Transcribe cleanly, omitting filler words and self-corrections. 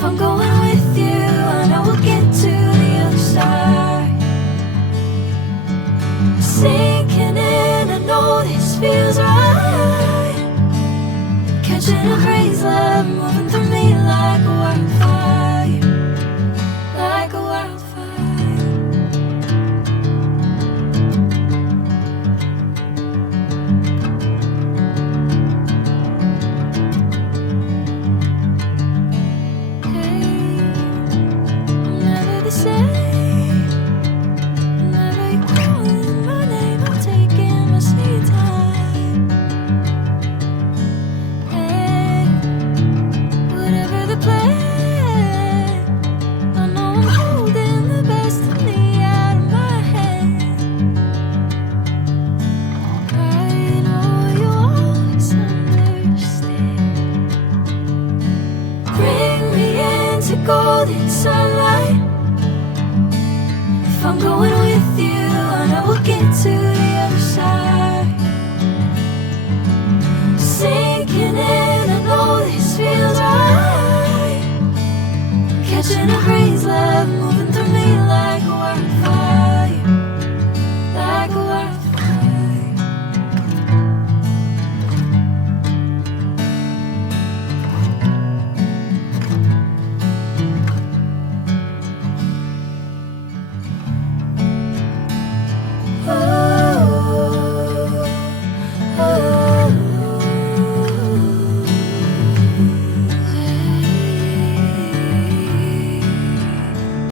If I'm going with you, I know we'll get to the other side. Sinking in, I know this feels right. Catching a breeze, love moving through me like a wildfire, like a wildfire. Hey, I'm never the same. Whenever you're calling my name, I'm taking my sweet time. Hey, whatever the plan, I know I'm holding the best of me out of my hand. I know you always understand. Bring me into golden sunlight. If I'm going with you, I know we'll get to the other side. Sinking in, I know this feels right.